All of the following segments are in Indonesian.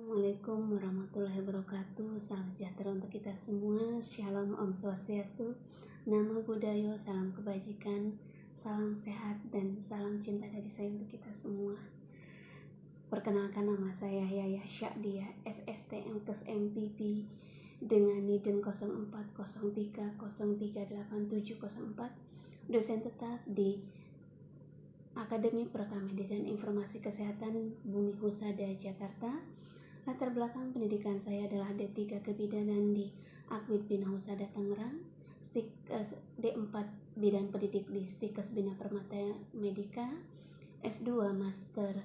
Assalamualaikum warahmatullahi wabarakatuh. Salam sejahtera untuk kita semua. Shalom, Om Swastiastu, Namo Buddhaya, salam kebajikan, salam sehat, dan salam cinta dari saya untuk kita semua. Perkenalkan, nama saya Yayah Syakdia, SST MKes MPP dengan NIDN 0403038704, dosen tetap di Akademi Perekaman Desain Informasi Kesehatan Bumi Husada, Jakarta. Latar belakang pendidikan saya adalah D3 Kebidanan di Akwid Bina Husada Tangerang, D4 Bidan Pendidik di Stikes Bina Permata Medika, S2 Master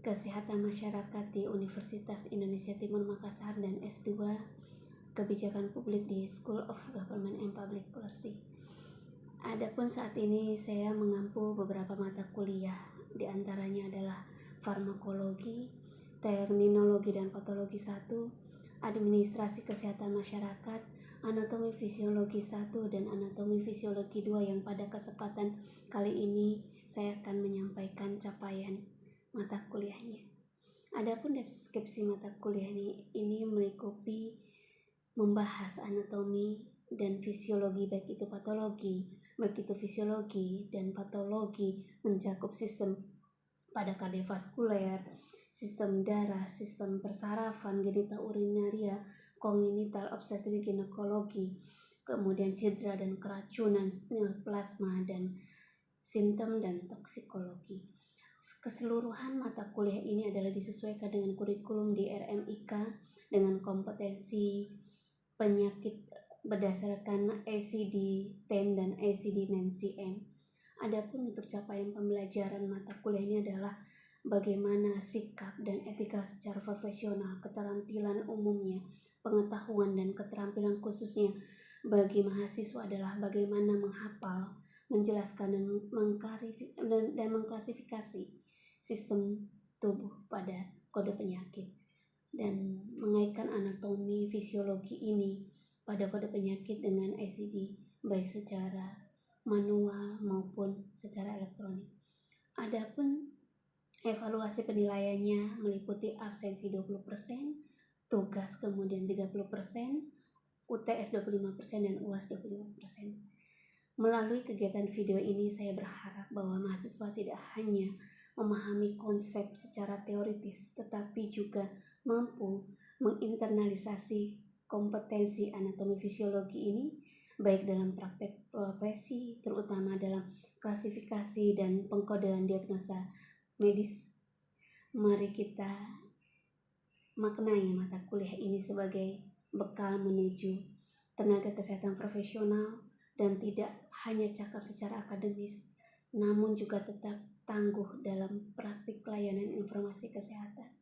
Kesehatan Masyarakat di Universitas Indonesia Timur Makassar, dan S2 Kebijakan Publik di School of Government and Public Policy. Adapun saat ini saya mengampu beberapa mata kuliah, diantaranya adalah farmakologi, terminologi dan patologi 1, administrasi kesehatan masyarakat, anatomi fisiologi 1, dan anatomi fisiologi 2, yang pada kesempatan kali ini saya akan menyampaikan capaian mata kuliahnya. Adapun deskripsi mata kuliah ini melingkupi membahas anatomi dan fisiologi, baik itu patologi, baik itu fisiologi dan patologi, mencakup sistem pada kardiovaskuler, sistem darah, sistem persarafan, genital urinaria, kongenital, obstetrik, ginekologi, kemudian cedera dan keracunan, plasma, dan simptom dan toksikologi. Keseluruhan mata kuliah ini adalah disesuaikan dengan kurikulum di RMIK dengan kompetensi penyakit berdasarkan ICD-10 dan ICD-9-CM. Adapun untuk capaian pembelajaran mata kuliah ini adalah bagaimana sikap dan etika secara profesional, keterampilan umumnya, pengetahuan dan keterampilan khususnya bagi mahasiswa adalah bagaimana menghafal, menjelaskan dan mengklasifikasi sistem tubuh pada kode penyakit, dan mengaitkan anatomi fisiologi ini pada kode penyakit dengan ICD, baik secara manual maupun secara elektronik. Adapun evaluasi penilaiannya meliputi absensi 20%, tugas kemudian 30%, UTS 25%, dan UAS 25%. Melalui kegiatan video ini saya berharap bahwa mahasiswa tidak hanya memahami konsep secara teoritis, tetapi juga mampu menginternalisasi kompetensi anatomi fisiologi ini baik dalam praktek profesi, terutama dalam klasifikasi dan pengkodean diagnosa medis. Mari kita maknai mata kuliah ini sebagai bekal menuju tenaga kesehatan profesional dan tidak hanya cakap secara akademis, namun juga tetap tangguh dalam praktik pelayanan informasi kesehatan.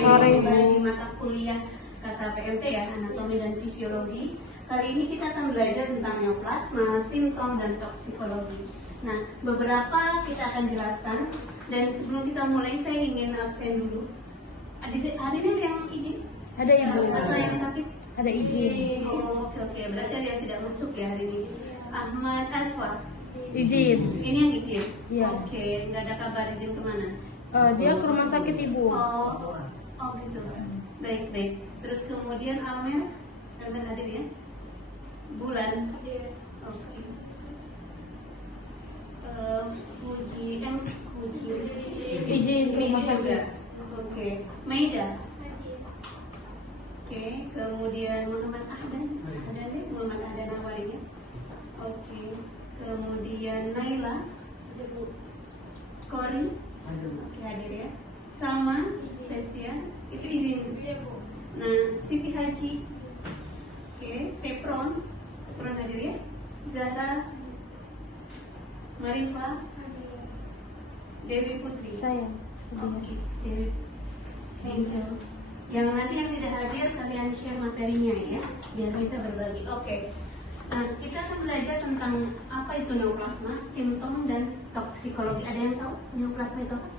Sore di mata kuliah kata PMT ya, anatomi dan fisiologi. Kali ini kita akan belajar tentang neoplasma, simptom, dan toksikologi. Nah, beberapa kita akan jelaskan, dan sebelum kita mulai saya ingin absen dulu. Hari ini ada yang izin? Ada ibu. Atau yang sakit? Ada izin. Oh, oke. Berarti ada yang tidak masuk ya hari ini. Ahmad Aswa izin. Ini yang izin? Iya. Oke, nggak ada kabar izin kemana? Dia ke rumah sakit ibu. Oh gitu. Baik. Terus kemudian Almer hadir ya? Bulan? Oke. Puji izin ke rumah sakit. Oke. Maida? Oke. Kemudian Muhammad Ahdan Awali ya? Oke. Kemudian Naila? Kori? Oke, hadir ya. Salma, Sesia, itu izin. Nah, Siti Haji, oke. Tepron hadir ya. Zahra, Marifa, Dewi Putri. Saya. Oke, Dewi. Thank you. Yang nanti yang tidak hadir kalian share materinya ya, biar kita berbagi. Oke. Nah, kita akan belajar tentang apa itu neoplasma, simptom, dan toksikologi. Ada yang tahu neoplasma itu apa?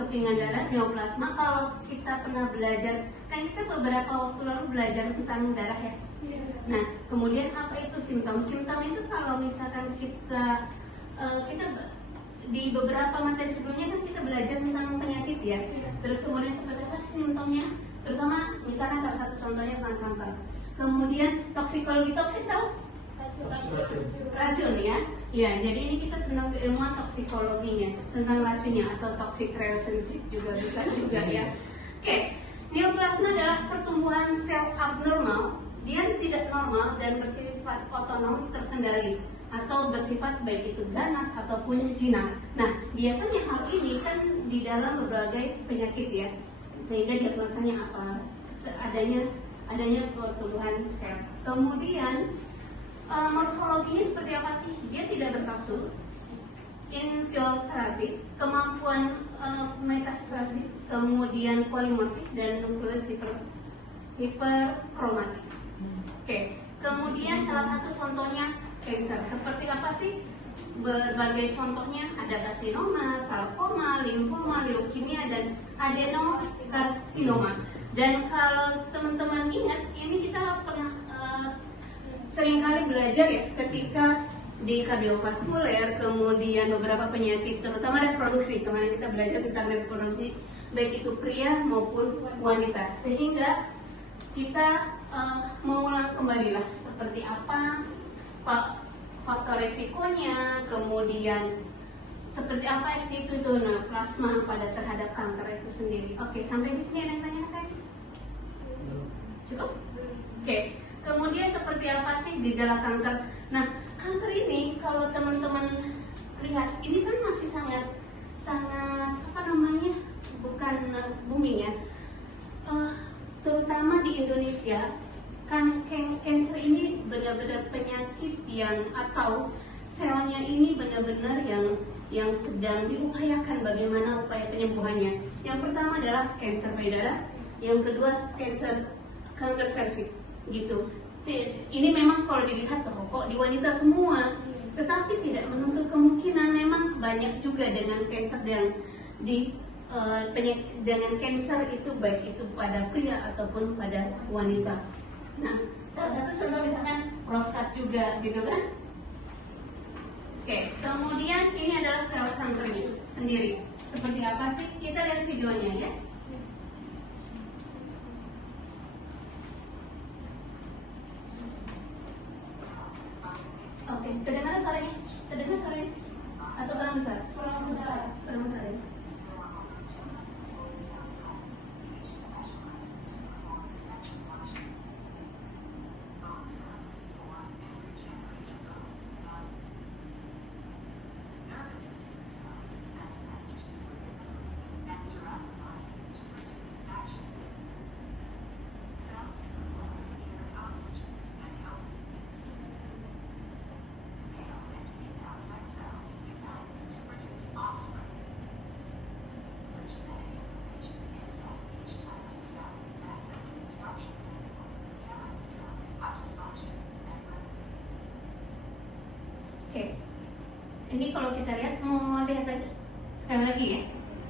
Kepingan darah, neoplasma. Kalau kita pernah belajar, kan kita beberapa waktu lalu belajar tentang darah ya. Nah, kemudian apa itu simptom? Simptom itu kalau misalkan kita di beberapa materi sebelumnya kan kita belajar tentang penyakit ya. Terus kemudian seperti apa sih simptomnya? Terutama misalkan salah satu contohnya tentang kanker. Kemudian toksikologi, toksik tahu? Racun ya. Ya, jadi ini kita tentang keilmuan toksikologinya, tentang racunnya atau toxic relationship juga bisa juga ya. Oke, neoplasma adalah pertumbuhan sel abnormal, dia tidak normal dan bersifat otonom terkendali atau bersifat baik itu ganas ataupun jinak. Nah, biasanya hal ini kan di dalam berbagai penyakit ya, sehingga diagnosanya apa? Adanya pertumbuhan sel. Kemudian morfologinya seperti apa sih? Dia tidak berkapsul, infiltratif, kemampuan metastasis, kemudian polimorfik dan nukleus hiperkromatik. Oke, kemudian salah satu contohnya cancer. Seperti apa sih? Berbagai contohnya ada karsinoma, sarkoma, limfoma, leukemia dan adenokarsinoma. Dan kalau teman-teman ingat, ini kita pernah seringkali belajar ya ketika di kardiovaskuler, kemudian beberapa penyakit terutama reproduksi. Kemarin kita belajar tentang reproduksi baik itu pria maupun wanita, sehingga kita mengulang kembali lah seperti apa faktor resikonya, kemudian seperti apa sih itu plasma pada terhadap kanker itu sendiri. Oke, sampai di sini ada yang tanya saya? Cukup? Oke. Kemudian seperti apa sih gejala kanker? Nah, kanker ini kalau teman-teman lihat ini kan masih sangat bukan booming ya. Terutama di Indonesia kan cancer ini benar-benar penyakit yang atau selnya ini benar-benar yang sedang diupayakan bagaimana upaya penyembuhannya. Yang pertama adalah kanker payudara, yang kedua kanker serviks gitu. Ini memang kalau dilihat kok di wanita semua, tetapi tidak menutup kemungkinan memang banyak juga dengan kanker dengan kanker itu baik itu pada pria ataupun pada wanita. Nah, salah satu contoh misalkan prostat juga gitu kan. Oke, kemudian ini adalah sel kankernya sendiri. Seperti apa sih? Kita lihat videonya ya. Oke, kedengaran suaranya? Terdengar suaranya? Atau kurang besar? Kurang besar ya? Oke, ini kalau kita lihat, mau lihat lagi sekali lagi ya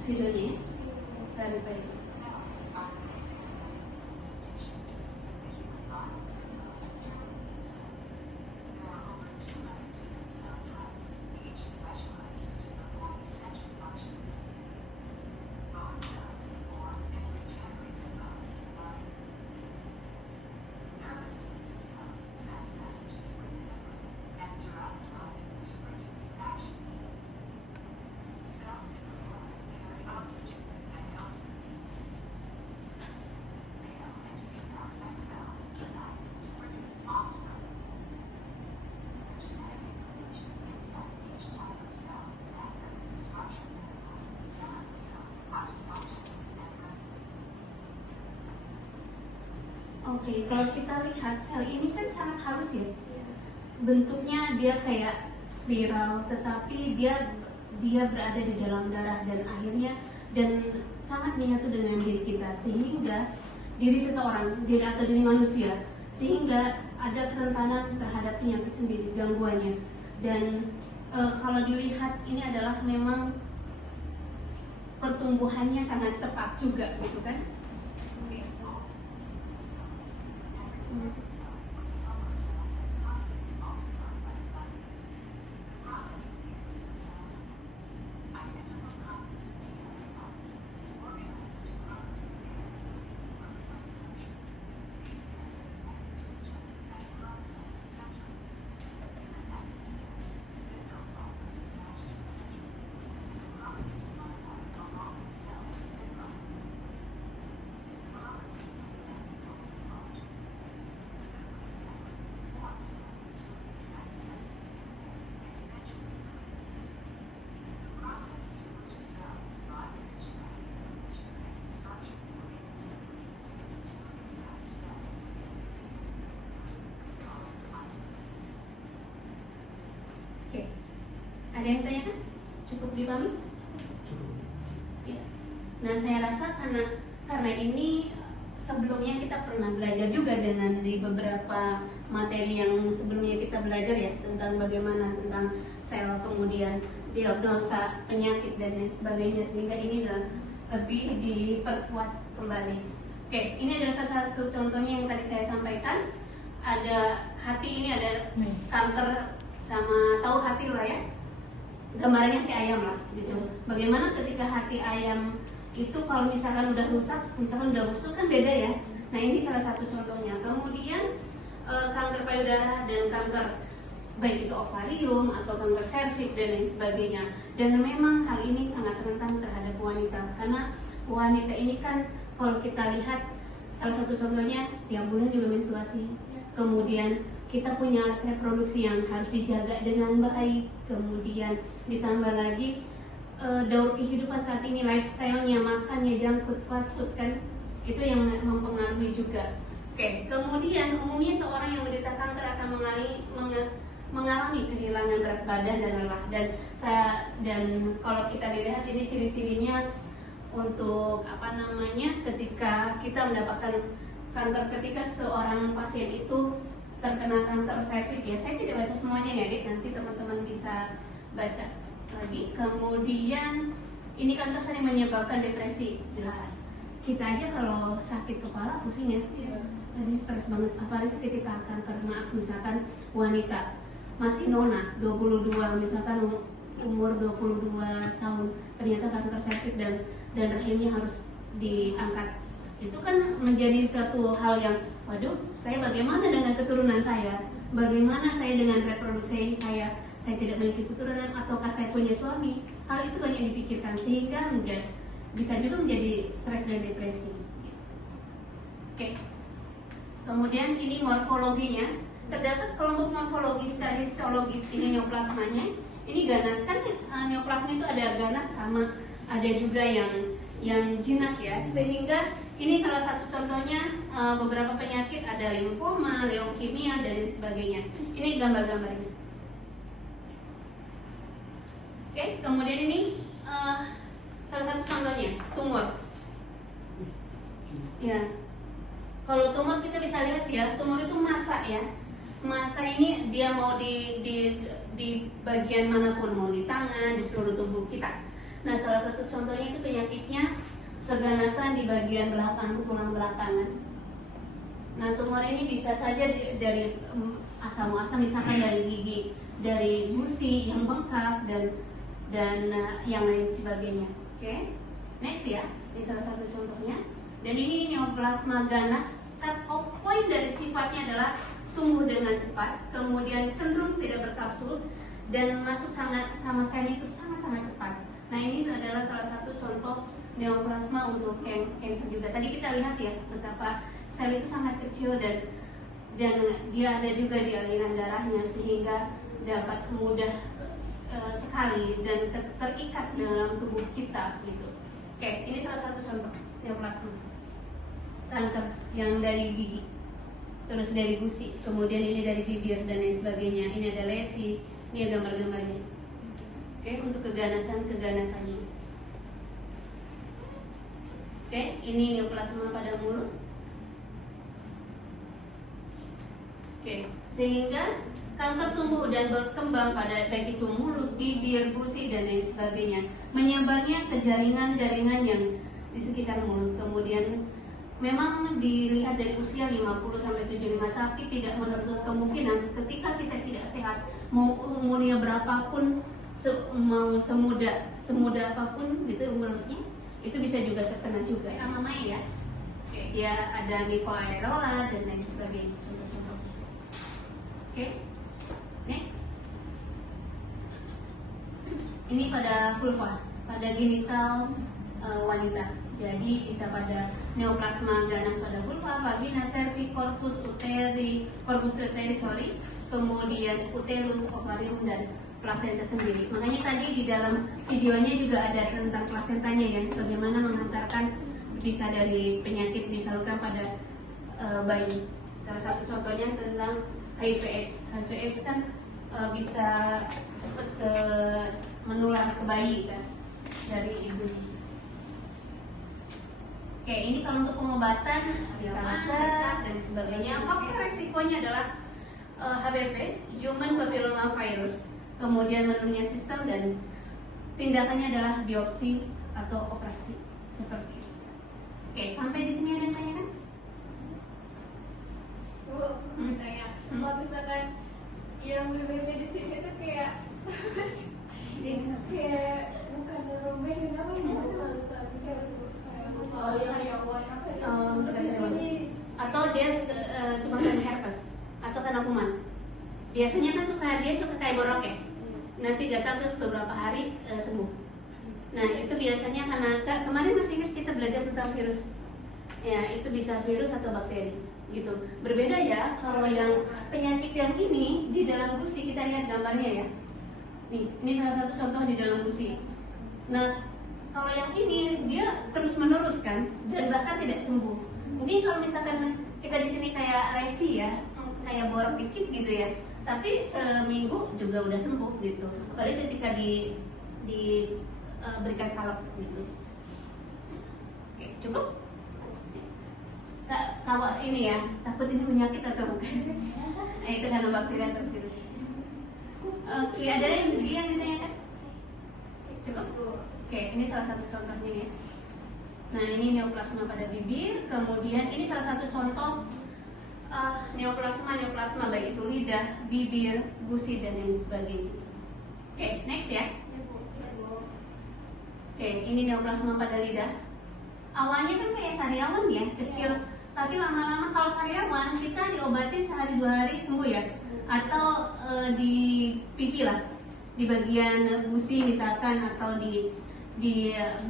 videonya ya. Tarik baik. Oke, kalau kita lihat sel ini kan sangat halus ya. Bentuknya dia kayak spiral, tetapi dia berada di dalam darah dan akhirnya dan sangat menyatu dengan diri kita, sehingga diri seseorang, diri atau diri manusia, sehingga ada kerentanan terhadap penyakit sendiri, gangguannya. Dan kalau dilihat ini adalah memang pertumbuhannya sangat cepat juga, gitu kan? Ada yang tanyakan? Cukup dipahami? Ya. Nah, saya rasa karena ini sebelumnya kita pernah belajar juga dengan di beberapa materi yang sebelumnya kita belajar ya, tentang bagaimana tentang sel, kemudian diagnosa penyakit dan lain sebagainya, sehingga ini lebih diperkuat kembali. Oke, ini adalah salah satu contohnya yang tadi saya sampaikan. Ada hati, ini ada kanker, sama tahu hati lah ya, gambarannya kayak ayam lah gitu. Bagaimana ketika hati ayam itu kalau misalkan udah rusak, misalkan udah busuk kan beda ya. Nah, ini salah satu contohnya. Kemudian kanker payudara dan kanker baik itu ovarium atau kanker serviks dan lain sebagainya. Dan memang hal ini sangat rentan terhadap wanita, karena wanita ini kan kalau kita lihat salah satu contohnya tiap bulan juga menstruasi. Kemudian kita punya alat reproduksi yang harus dijaga dengan baik. Kemudian ditambah lagi daur kehidupan saat ini, lifestyle-nya, makannya, junk food, fast food kan, itu yang mempengaruhi juga. Oke, kemudian umumnya seorang yang menderita kanker akan mengalami kehilangan berat badan dan lelah. Dan kalau kita lihat ini ciri-cirinya untuk ketika kita mendapatkan kanker, ketika seorang pasien itu terkena kanker serviks ya, saya tidak baca semuanya ya Dik, nanti teman-teman bisa baca lagi. Kemudian ini kanker sering menyebabkan depresi, jelas. Kita aja kalau sakit kepala pusing ya, pasti stres banget, apalagi ketika kanker, maaf misalkan wanita masih nona 22, misalkan umur 22 tahun ternyata kanker serviks dan rahimnya harus diangkat. Itu kan menjadi suatu hal yang, waduh, saya bagaimana dengan keturunan saya? Bagaimana saya dengan reproduksi saya? Saya tidak memiliki keturunan, ataukah saya punya suami? Hal itu banyak dipikirkan, sehingga bisa juga menjadi stres dan depresi. Oke. Kemudian ini morfologinya. Terdapat kelompok morfologi secara histologis, ini neoplasmanya. Ini ganas, kan neoplasma itu ada ganas sama ada juga yang jinak ya. Sehingga ini salah satu contohnya beberapa penyakit, ada limfoma, leukemia dan sebagainya. Ini gambar-gambarnya. Oke, kemudian ini salah satu contohnya tumor. Ya, kalau tumor kita bisa lihat ya, tumor itu massa ya. Massa ini dia mau di bagian manapun, mau di tangan, di seluruh tubuh kita. Nah, salah satu contohnya itu penyakitnya keganasan di bagian belakang, tulang belakangan. Nah, tumor ini bisa saja dari asal muasal, misalkan dari gigi, dari gusi yang bengkak dan yang lain sebagainya. Oke, next ya, ini salah satu contohnya. Dan ini neoplasma ganas. Poin dari sifatnya adalah tumbuh dengan cepat, kemudian cenderung tidak berkapsul dan masuk sama sel itu sangat-sangat cepat. Nah, ini adalah salah satu contoh neoplasma untuk kanker juga. Tadi kita lihat ya betapa sel itu sangat kecil dan dia ada juga di aliran darahnya, sehingga dapat mudah sekali dan terikat dalam tubuh kita gitu. Oke, ini salah satu contoh neoplasma kanker yang dari gigi, terus dari gusi, kemudian ini dari bibir dan lain sebagainya. Ini ada lesi, ini ada gambar-gambarnya. Oke, untuk keganasannya. Oke, ini neoplasma pada mulut. Oke, sehingga kanker tumbuh dan berkembang pada baik itu mulut, bibir, gusi dan lain sebagainya. Menyebarnya ke jaringan-jaringan yang di sekitar mulut. Kemudian memang dilihat dari usia 50-75, tapi tidak menutup kemungkinan ketika kita tidak sehat, mau umurnya berapapun, mau semuda apapun gitu umurnya, itu bisa juga terkena juga. Sama Mai ya. Oke, ya ada Nicola dan lain sebagainya, contoh-contohnya. Oke, next. Ini pada vulva, pada genital wanita. Jadi bisa pada neoplasma ganas pada vulva, vagina, cervix, corpus uteri, kemudian uterus, ovarium dan plasenta sendiri. Makanya tadi di dalam videonya juga ada tentang plasentanya ya, bagaimana mengantarkan bisa dari penyakit disalurkan pada bayi. Salah satu contohnya tentang HIV/AIDS. HIV/AIDS kan bisa cepat menular ke bayi kan dari ibunya. Oke, ini kalau untuk pengobatan bisa masak dan sebagainya. Faktor resikonya adalah HPV, Human Papilloma Virus, kemudian menurunnya sistem, dan tindakannya adalah biopsi atau operasi seperti itu. Oke, sampai di sini ada yang tanya kan? Tanya, kalau misalkan yang berbeda di sini tuh kayak bukan robek, kenapa bukan atau dia cuma kena herpes atau kena kuman. Biasanya kan dia suka kayak borok ya, nanti gatal terus beberapa hari sembuh. Nah itu biasanya karena kemarin masih ingat kita belajar tentang virus ya, itu bisa virus atau bakteri gitu. Berbeda ya kalau yang penyakit yang ini di dalam gusi, kita lihat gambarnya ya. Nih, ini salah satu contoh di dalam gusi. Nah, kalau yang ini dia terus menerus kan, dan bahkan tidak sembuh. Mungkin kalau misalkan kita di sini kayak lesi ya, kayak borok dikit gitu ya, tapi seminggu juga udah sembuh gitu. Apalagi ketika berikan salep gitu. Oke, cukup? Kalau ini ya, takut ini penyakit atau bukan? Nah, itu karena bakteri atau virus. Oke, ada yang ditanyakan? Cukup? Oke, ini salah satu contohnya ya. Nah, ini neoplasma pada bibir. Kemudian ini salah satu contoh neoplasma baik itu lidah, bibir, gusi, dan lain sebagainya. Oke, next ya. Oke, ini neoplasma pada lidah. Awalnya kan kayak sariawan ya, kecil. Tapi lama-lama kalau sariawan kita diobati sehari 2 hari sembuh ya. Atau di pipi lah, di bagian gusi misalkan, atau di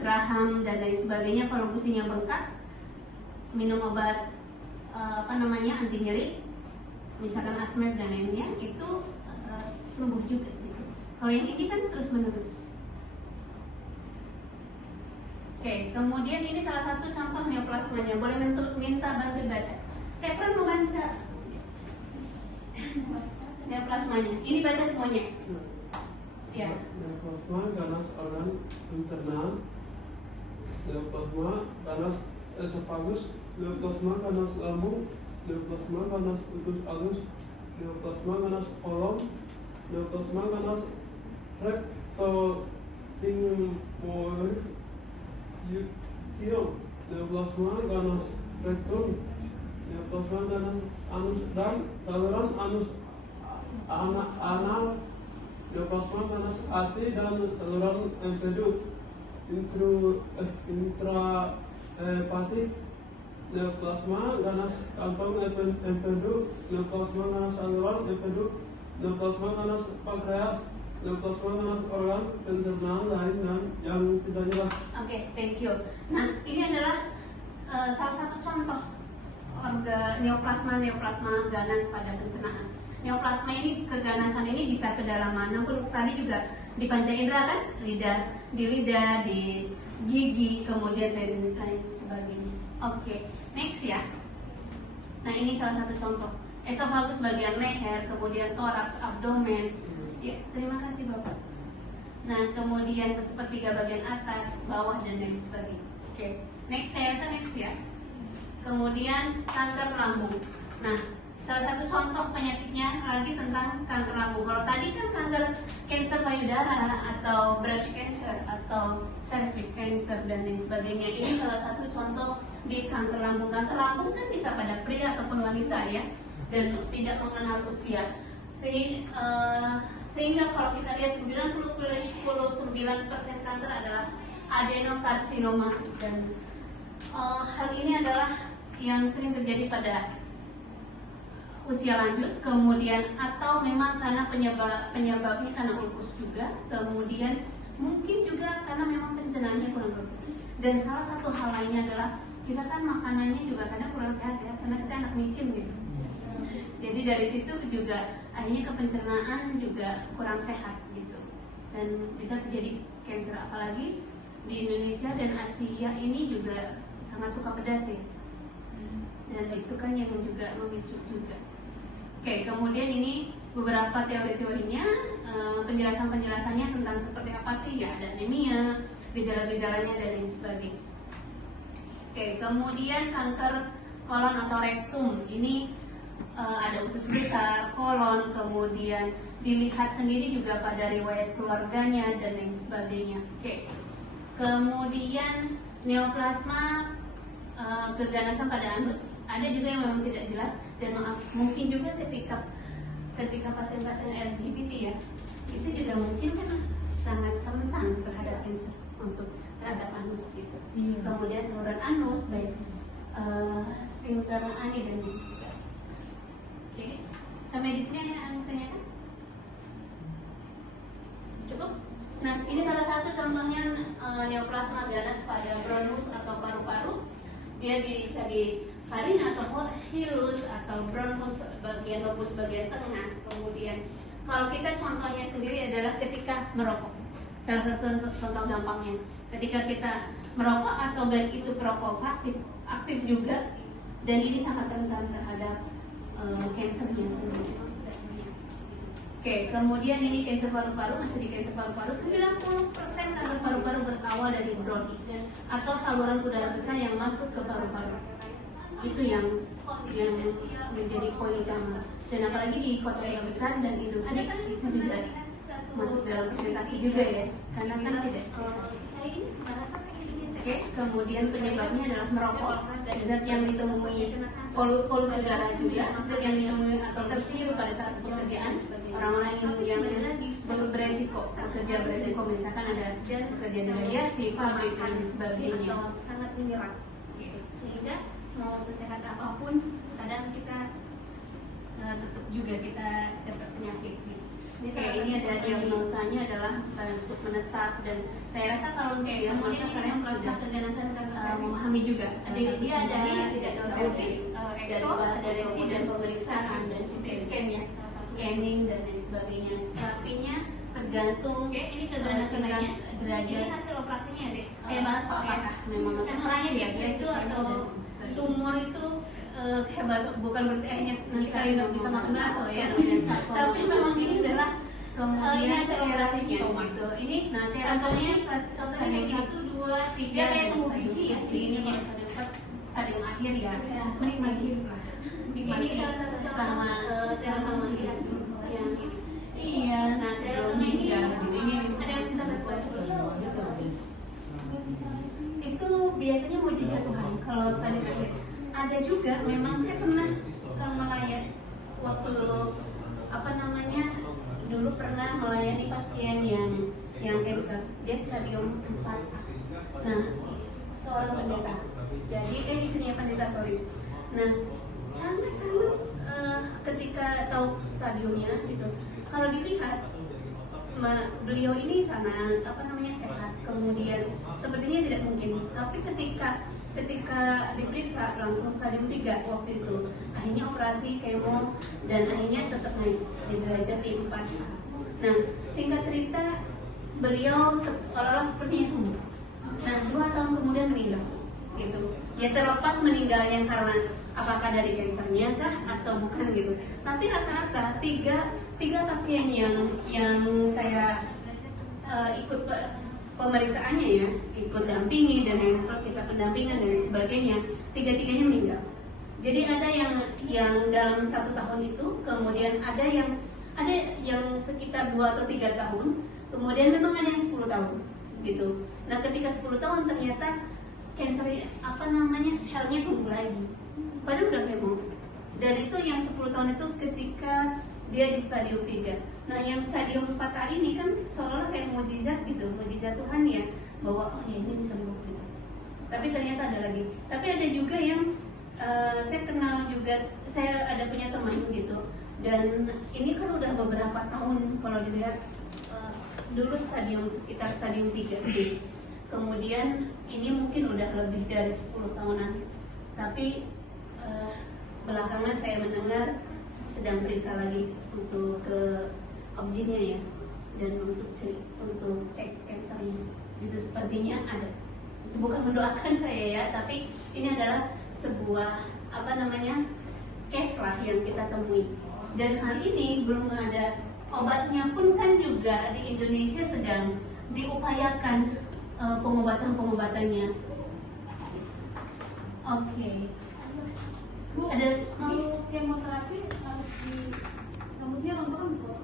geraham dan lain sebagainya. Kalau gusinya bengkak, minum obat anti nyeri, misalkan asma dan lainnya, itu sembuh juga gitu. Kalau yang ini kan terus menerus. Oke, kemudian ini salah satu contoh neoplasmanya. Boleh minta bantu baca. Kepran mau baca neoplasmanya. Ini baca semuanya. Ya. Neoplasma ganas organ internal, neoplasma ganas esophagus, neoplasma ganas lambung, neoplasma ganas usus alus, neoplasma ganas kolon, neoplasma ganas rectosigmoid, neoplasma ganas rectum, neoplasma ganas anus dan saluran anus anal, neoplasma ganas hati dan saluran empedu, intrahepatik, neoplasma ganas kantong empedu, neoplasma ganas saluran empedu, neoplasma ganas pankreas, neoplasma ganas organ pencernaan lain dan yang tidak jelas. Oke, thank you. Nah, ini adalah salah satu contoh neoplasma ganas pada pencernaan. Neoplasma ini, keganasan ini bisa ke dalam mana pun. Tadi juga di panca indera kan, di lidah, di gigi, kemudian dan lain sebagainya. Oke, next ya. Nah, ini salah satu contoh. Esophagus bagian leher, kemudian toraks, abdomen. Ya, terima kasih Bapak. Nah, kemudian sepertiga bagian atas, bawah, dan lain sebagainya. Oke, next, saya rasa next ya. Kemudian kanker lambung. Nah, salah satu contoh penyakitnya lagi tentang kanker lambung. Kalau tadi kan kanker payudara atau breast cancer atau cervix cancer dan lain sebagainya. Ini salah satu contoh di kanker lambung. Kanker lambung kan bisa pada pria ataupun wanita ya, dan tidak mengenal usia. Sehingga kalau kita lihat 99% kanker adalah adenokarsinoma, dan hal ini adalah yang sering terjadi pada usia lanjut, kemudian atau memang karena penyebabnya karena ulkus juga, kemudian mungkin juga karena memang pencernaannya kurang bagus. Dan salah satu hal lainnya adalah kita kan makanannya juga kadang kurang sehat ya, karena kita anak micin gitu. Jadi dari situ juga akhirnya ke pencernaan juga kurang sehat gitu, dan bisa terjadi kanker. Apalagi di Indonesia dan Asia ini juga sangat suka pedas ya, dan itu kan yang juga memicu juga. Oke, kemudian ini beberapa teori-teorinya, penjelasan-penjelasannya tentang seperti apa sih ya, ada anemia, gejala-gejalanya dan lain sebagainya. Oke, kemudian kanker kolon atau rektum ini ada usus besar, kolon, kemudian dilihat sendiri juga pada riwayat keluarganya dan lain sebagainya. Oke, kemudian neoplasma, keganasan pada anus, ada juga yang memang tidak jelas, dan maaf mungkin juga ketika pasien-pasien LGBT ya, itu juga mungkin kan sangat rentan terhadap cancer untuk terhadap anus gitu. Kemudian saluran anus, baik sphincter ani dan sebagainya. Oke, sampai di sini ada yang tanyakan? Cukup? Nah, ini salah satu contohnya neoplasma ganas pada bronchus atau paru-paru. Dia bisa di farina atau hilus atau bronchus bagian lobus bagian tengah. Kemudian kalau kita contohnya sendiri adalah ketika merokok. Salah satu contoh gampangnya, ketika kita merokok atau baik itu perokok pasif, aktif juga, dan ini sangat rentan terhadap kansernya sendiri. Oke, kemudian ini kanker paru-paru, masih di kanker paru-paru, 90% kanker paru-paru berawal dari bronki dan atau saluran udara besar yang masuk ke paru-paru. Itu yang menjadi poin utama. Dan apalagi di kota yang besar dan industri itu juga masuk dalam presentasi juga ya, karena kan tidak sehat. Oke, kemudian penyebabnya adalah merokok, zat yang ditemui polusi udara juga, zat yang ditemui atau terhirup pada saat pekerjaan, orang-orang yang beresiko, bekerja beresiko, misalkan ada bekerja di radiasi, pabrik dan sebagainya, sangat menyerang. Sehingga mau sesehat apapun, kadang kita tetap juga kita dapat penyakit. Ini ada diagnosanya adalah untuk menetap, dan saya rasa kalau untuk diagnosa kalian sudah keganasan memahami juga. Dia ada survei, ada resi dan pemeriksaan dan CT scan ya, scanning dan lain sebagainya. Terapinya tergantung. Ini keganasannya derajat. Ini hasil operasinya deh. Bakso apakah memang makanya biasa itu atau tumor itu bakso, bukan berarti akhirnya nanti kalian nggak bisa makan bakso ya. Tapi memang ini adalah kemudian operasinya gitu. Ini nah terapinya stadium 1, 2, 3 kayak tumbuh gigi ya. Ini stadium 4, stadium akhir ya. Menikmati. Ini salah satu contoh serum melihat yang iya. Nah serumnya ini ada yang minta itu biasanya mujizat Tuhan kalau stadium akhir. Ada juga memang saya pernah melayani waktu dulu pernah melayani pasien yang cancer, dia stadium 4. Nah, seorang pendeta. Jadi istrinya pendeta, sorry. Nah, sangat ketika tahu stadiumnya gitu. Kalau dilihat beliau ini sangat sehat, kemudian sepertinya tidak mungkin, tapi ketika diperiksa langsung stadium 3 waktu itu, akhirnya operasi kemo dan akhirnya tetap naik di derajat di 4. Nah, singkat cerita beliau seolah-olah sepertinya sembuh. Nah, 2 tahun kemudian meninggal gitu. Ya terlepas meninggalnya karena apakah dari kansernya kah atau bukan gitu. Tapi rata-rata tiga pasien yang saya ikut pemeriksaannya ya, ikut dampingi dan kita pendampingan dan sebagainya, 3-tiganya meninggal. Jadi ada yang dalam 1 tahun itu, kemudian ada yang sekitar 2 atau 3 tahun, kemudian memang ada yang 10 tahun gitu. Nah, ketika 10 tahun ternyata kanker selnya tumbuh lagi. Padahal udah kemo. Dan itu yang 10 tahun itu ketika dia di stadium 3. Nah, yang stadium 4A ini kan seolah-olah kayak mukjizat gitu, mukjizat Tuhan ya, bahwa oh ya ini sembuh gitu. Tapi ternyata ada lagi. Tapi ada juga yang saya kenal juga, saya ada punya teman gitu. Dan ini kan udah beberapa tahun kalau dilihat, dulu sekitar stadium 3B. Kemudian ini mungkin udah lebih dari 10 tahunan. Tapi belakangan saya mendengar sedang periksa lagi untuk ke objinnya ya, dan untuk cek kansernya. Itu sepertinya ada. Bukan mendoakan saya ya, tapi ini adalah sebuah case lah yang kita temui Dan hal ini belum ada obatnya pun kan juga di Indonesia sedang diupayakan pengobatan-pengobatannya. Oke. Bu, Ada kalau kemoterapi harus di rambutnya rontok.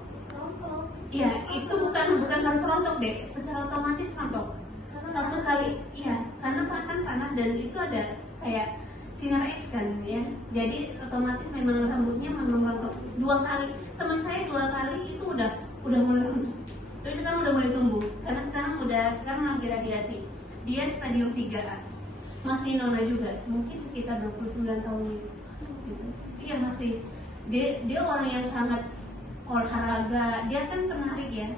Iya, itu bukan harus rontok deh, secara otomatis rontok. Satu kali, iya, karena kan panas dan itu ada kayak sinar X kan ya. Jadi otomatis memang rambutnya memang rontok. 2 kali, teman saya 2 kali itu udah mulai rontok. Terus sekarang udah mulai tumbuh, karena sekarang lagi radiasi. Dia stadium 3A. Masih nona juga, mungkin sekitar 29 tahun gitu. Iya masih. Dia orang yang sangat olahraga, dia kan penarik ya,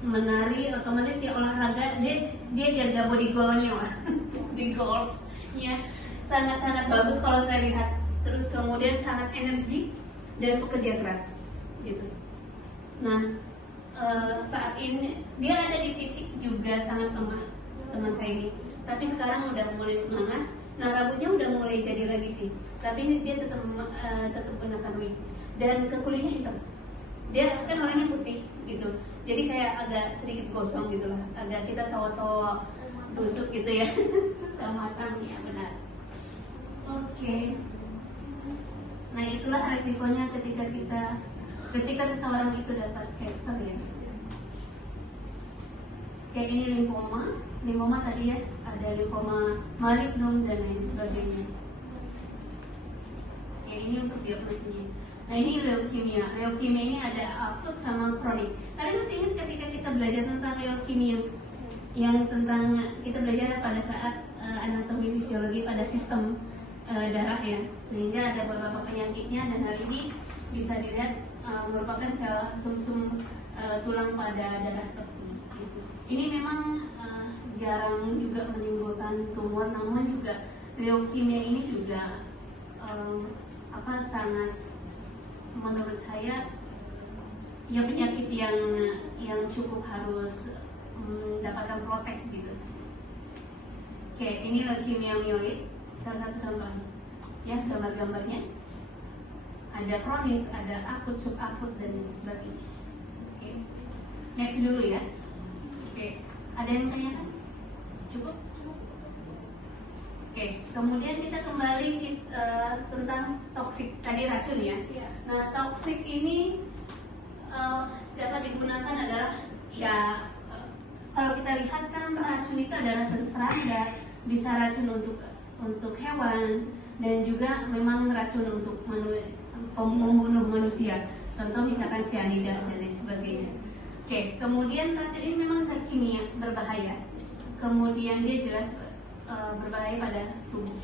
menari otomatis ya olahraga, dia jaga body goalnya lah. Body goals ya sangat bagus kalau saya lihat. Terus kemudian sangat energi dan bekerja keras gitu. Nah saat ini dia ada di titik juga sangat lemah teman saya ini, tapi sekarang udah mulai semangat. Nah rambutnya udah mulai jadi lagi sih, tapi dia tetap gunakan wig dan ke kulitnya hitam. Dia kan orangnya putih gitu, jadi kayak agak sedikit gosong gitu lah, agak kita sawo-sawo tusuk gitu ya. Sama matang ya benar. Oke. Nah itulah resikonya ketika seseorang itu dapat cancer ya. Kayak ini limfoma tadi ya, ada limfoma malignum dan lain sebagainya. Kayak ini untuk diagnosisnya. Nah ini leukemia ini ada akut sama kronik. Kalian masih ingat ketika kita belajar tentang leukemia yang tentang kita belajar pada saat anatomi fisiologi pada sistem darah ya, sehingga ada beberapa penyakitnya dan hal ini bisa dilihat merupakan sel sumsum tulang pada darah tepi. Ini memang jarang juga menimbulkan tumor, namun juga leukemia ini juga sangat menurut saya ya penyakit yang cukup harus mendapatkan protek gitu. Oke, ini leukemia myeloid, salah satu contoh ya, gambar-gambarnya ada kronis, ada akut, subakut dan sebagainya. Oke, next dulu ya. Oke, ada yang tanyakan? Cukup? Oke, kemudian kita kembali tentang toksik tadi, racun ya. Nah, toksik ini dapat digunakan adalah ya kalau kita lihat kan racun itu ada racun serangga, bisa racun untuk hewan dan juga memang racun untuk membunuh manusia. Contoh misalkan cyanida dan lain sebagainya. Oke, kemudian racun ini memang zat kimia berbahaya. Kemudian dia jelas berbahaya pada tubuh.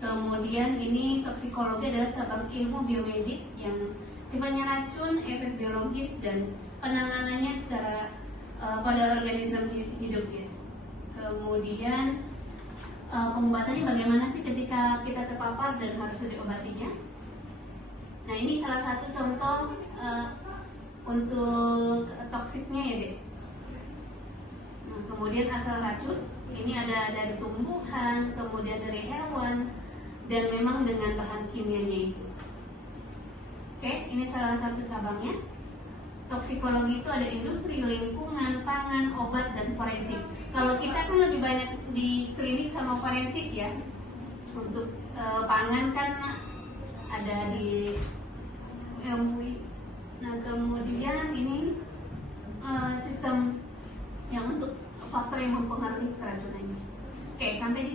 Kemudian ini toksikologi adalah cabang ilmu biomedik yang sifatnya racun, efek biologis dan penanganannya secara pada organisme hidup ya. Kemudian pengobatannya bagaimana sih ketika kita terpapar dan harus diobatinya? Nah ini salah satu contoh untuk toksiknya ya deh. Nah, kemudian asal racun ini ada dari tumbuhan, kemudian dari hewan, dan memang dengan bahan kimianya itu. Oke, ini salah satu cabangnya. Toksikologi itu ada industri, lingkungan, pangan, obat, dan forensik. Kalau kita kan lebih banyak di klinik sama forensik ya. Untuk pangan kan ada di MUI. Nah kemudian ini sistem yang untuk faktor yang mempengaruhi keracunannya. Oke, sampai di